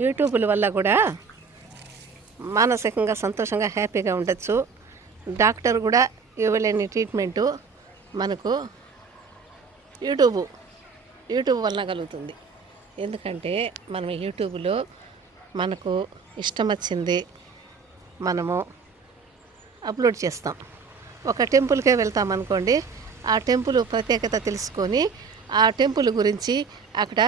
యూట్యూబ్ల వల్ల కూడా మానసికంగా సంతోషంగా హ్యాపీగా ఉండొచ్చు. డాక్టర్ కూడా ఇవ్వలేని ట్రీట్మెంటు మనకు యూట్యూబ్ వలన కలుగుతుంది. ఎందుకంటే మనం యూట్యూబ్లో మనకు ఇష్టం వచ్చింది మనము అప్లోడ్ చేస్తాం. ఒక టెంపుల్కే వెళ్తాం అనుకోండి, ఆ టెంపుల్ ప్రత్యేకత తెలుసుకొని ఆ టెంపుల్ గురించి అక్కడ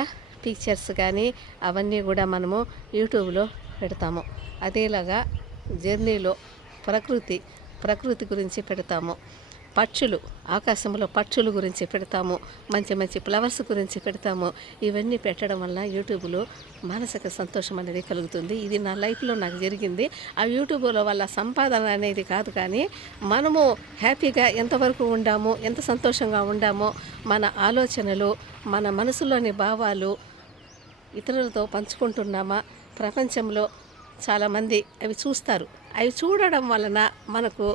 పిక్చర్స్ కానీ అవన్నీ కూడా మనము యూట్యూబ్లో పెడతాము. అదేలాగా జర్నీలో ప్రకృతి గురించి పెడతాము. పక్షులు, ఆకాశంలో పక్షుల గురించి పెడతాము. మంచి మంచి ఫ్లవర్స్ గురించి పెడతాము. ఇవన్నీ పెట్టడం వల్ల యూట్యూబ్లో మానసిక సంతోషం అనేది కలుగుతుంది. ఇది నా లైఫ్లో నాకు జరిగింది. ఆ యూట్యూబ్లో వల్ల సంపాదన అనేది కాదు, కానీ మనము హ్యాపీగా ఎంతవరకు ఉండామో, ఎంత సంతోషంగా ఉండామో, మన ఆలోచనలు, మన మనసులోని భావాలు ఇతరులతో పంచుకుంటున్నామా, ప్రపంచంలో చాలామంది అవి చూస్తారు. అవి చూడడం వలన మనకు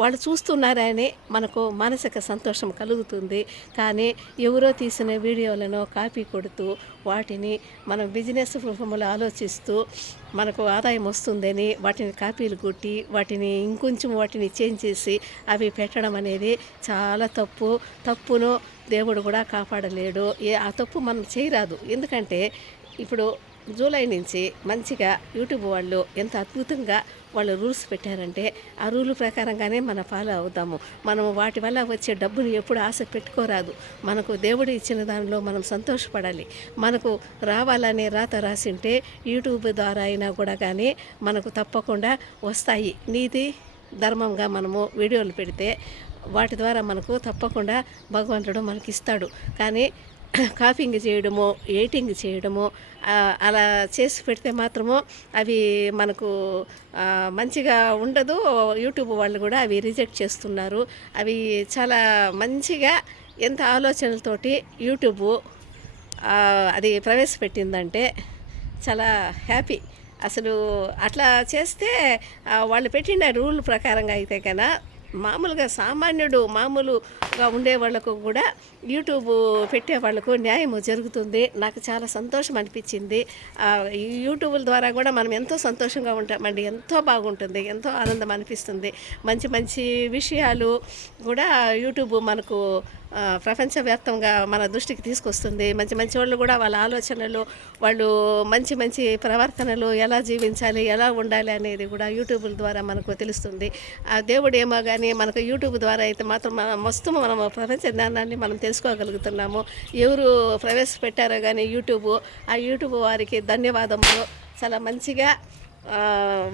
వాళ్ళు చూస్తున్నారని మనకు మానసిక సంతోషం కలుగుతుంది. కానీ ఎవరో తీసిన వీడియోలను కాపీ కొడుతూ వాటిని మనం బిజినెస్ రూపంలో ఆలోచిస్తూ మనకు ఆదాయం వస్తుందని వాటిని కాపీలు కొట్టి ఇంకొంచెం వాటిని చేంజ్ చేసి అవి పెట్టడం అనేది చాలా తప్పును దేవుడు కూడా కాపాడలేడు. ఆ తప్పు మనం చేయరాదు. ఎందుకంటే ఇప్పుడు జూలై నుంచి మంచిగా యూట్యూబ్ వాళ్ళు ఎంత అద్భుతంగా వాళ్ళు రూల్స్ పెట్టారంటే ఆ రూల్ ప్రకారంగానే మనం ఫాలో అవుతాము. మనం వాటి వల్ల వచ్చే డబ్బుని ఎప్పుడు ఆశ పెట్టుకోరాదు. మనకు దేవుడు ఇచ్చిన దానిలో మనం సంతోషపడాలి. మనకు రావాలనే రాత రాసింటే యూట్యూబ్ ద్వారా అయినా కూడా కానీ మనకు తప్పకుండా వస్తాయి. నీతి ధర్మంగా మనము వీడియోలు పెడితే వాటి ద్వారా మనకు తప్పకుండా భగవంతుడు మనకి ఇస్తాడు. కానీ కాపింగ్ చేయడము, ఎడిటింగ్ చేయడము అలా చేసి పెడితే మాత్రము అవి మనకు మంచిగా ఉండదు. యూట్యూబ్ వాళ్ళు కూడా అవి రిజెక్ట్ చేస్తున్నారు. అవి చాలా మంచిగా ఎంత ఆలోచనలతోటి యూట్యూబ్ అది ప్రవేశపెట్టిందంటే చాలా హ్యాపీ. అసలు అట్లా చేస్తే వాళ్ళు పెట్టిన రూల్ ప్రకారంగా అయితే కన్నా మామూలుగా మామూలుగా ఉండే వాళ్ళకు కూడా యూట్యూబ్ పెట్టే వాళ్ళకు న్యాయం జరుగుతుంది. నాకు చాలా సంతోషం అనిపించింది. ఈ యూట్యూబ్ల ద్వారా కూడా మనం ఎంతో సంతోషంగా ఉంటామండి. ఎంతో బాగుంటుంది, ఎంతో ఆనందం అనిపిస్తుంది. మంచి మంచి విషయాలు కూడా యూట్యూబ్ మనకు ప్రపంచవ్యాప్తంగా మన దృష్టికి తీసుకొస్తుంది. మంచి మంచి వాళ్ళు కూడా వాళ్ళ ఆలోచనలు, వాళ్ళు మంచి మంచి ప్రవర్తనలు, ఎలా జీవించాలి, ఎలా ఉండాలి అనేది కూడా యూట్యూబ్ల ద్వారా మనకు తెలుస్తుంది. ఆ దేవుడు ఏమో కానీ మనకు యూట్యూబ్ ద్వారా అయితే మాత్రం మనం ప్రపంచ జ్ఞానాన్ని మనం తెలుసుకోగలుగుతున్నాము. ఎవరు ప్రవేశపెట్టారో కానీ ఆ యూట్యూబ్ వారికి ధన్యవాదములు. చాలా మంచిగా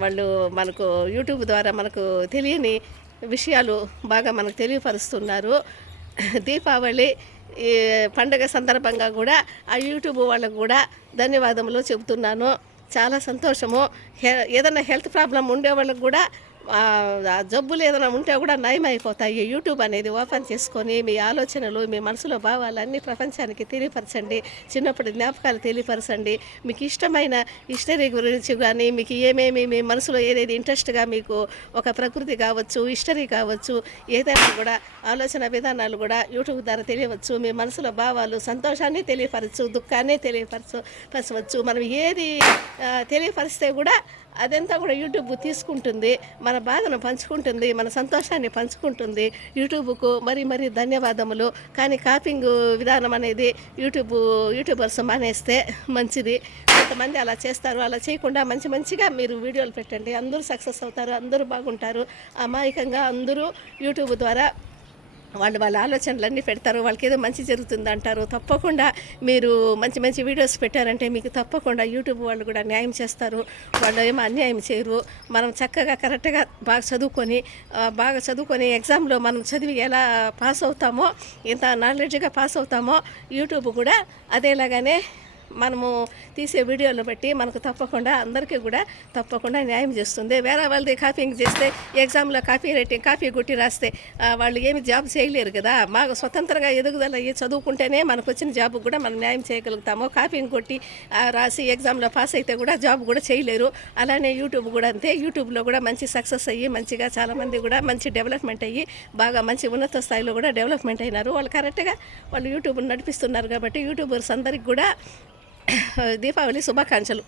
వాళ్ళు మనకు యూట్యూబ్ ద్వారా మనకు తెలియని విషయాలు బాగా మనకు తెలియపరుస్తున్నారు. దీపావళి ఈ పండగ సందర్భంగా కూడా ఆ యూట్యూబ్ వాళ్ళకు కూడా ధన్యవాదములు చెబుతున్నాను. చాలా సంతోషము. ఏదైనా హెల్త్ ప్రాబ్లం ఉండే వాళ్ళకు కూడా జబ్బులు ఏదైనా ఉంటే కూడా నయమైపోతాయి. యూట్యూబ్ అనేది ఓపెన్ చేసుకొని మీ ఆలోచనలు, మీ మనసులో భావాలన్నీ ప్రపంచానికి తెలియపరచండి. చిన్నప్పటి జ్ఞాపకాలు తెలియపరచండి. మీకు ఇష్టమైన హిస్టరీ గురించి కానీ, మీకు ఏమేమి మీ మనసులో ఏదేది ఇంట్రెస్ట్గా మీకు ఒక ప్రకృతి కావచ్చు, హిస్టరీ కావచ్చు, ఏదైనా కూడా ఆలోచన విధానాలు కూడా యూట్యూబ్ ద్వారా తెలియవచ్చు. మీ మనసులో భావాలు, సంతోషాన్ని తెలియపరచు, దుఃఖాన్ని తెలియపరచవచ్చు. మనం ఏది తెలియపరిస్తే కూడా అదంతా కూడా యూట్యూబ్ తీసుకుంటుంది. మన బాధను పంచుకుంటుంది, మన సంతోషాన్ని పంచుకుంటుంది. మరీ ధన్యవాదములు. కానీ కాపింగ్ విధానం అనేది యూట్యూబర్స్ మానేస్తే మంచిది. కొంతమంది అలా చేస్తారు. అలా చేయకుండా మంచిగా మీరు వీడియోలు పెట్టండి. అందరూ సక్సెస్ అవుతారు, అందరూ బాగుంటారు. అమాయకంగా అందరూ యూట్యూబ్ ద్వారా వాళ్ళ ఆలోచనలన్నీ పెడతారు. వాళ్ళకి ఏదో మంచి జరుగుతుంది అంటారు. తప్పకుండా మీరు మంచి వీడియోస్ పెట్టారంటే మీకు తప్పకుండా యూట్యూబ్ వాళ్ళు కూడా న్యాయం చేస్తారు. వాళ్ళు ఏమో అన్యాయం చేయరు. మనం చక్కగా కరెక్ట్గా బాగా చదువుకొని ఎగ్జామ్లో మనం చదివి ఎలా పాస్ అవుతామో, ఎంత నాలెడ్జ్గా పాస్ అవుతామో యూట్యూబ్ కూడా అదేలాగానే మనము తీసే వీడియోలను బట్టి మనకు తప్పకుండా అందరికీ కూడా తప్పకుండా న్యాయం చేస్తుంది. వేరే వాళ్ళది కాపీయింగ్ చేస్తే ఎగ్జామ్లో కాపీ కొట్టి రాస్తే వాళ్ళు ఏమి జాబ్ చేయలేరు కదా. మాకు స్వతంత్రంగా ఎదుగుదల అయ్యి చదువుకుంటేనే మనకు వచ్చిన జాబ్ కూడా మనం న్యాయం చేయగలుగుతాము. కాపీయింగ్ కొట్టి రాసి ఎగ్జామ్లో పాస్ అయితే కూడా జాబ్ కూడా చేయలేరు. అలానే యూట్యూబ్ కూడా అంతే. యూట్యూబ్లో కూడా మంచి సక్సెస్ అయ్యి మంచిగా చాలామంది కూడా మంచి డెవలప్మెంట్ అయ్యి బాగా మంచి ఉన్నత స్థాయిలో కూడా డెవలప్మెంట్ అయినారు. వాళ్ళు కరెక్ట్గా వాళ్ళు యూట్యూబ్ని నడిపిస్తున్నారు. కాబట్టి యూట్యూబర్స్ అందరికి కూడా దీపావళి శుభాకాంక్షలు.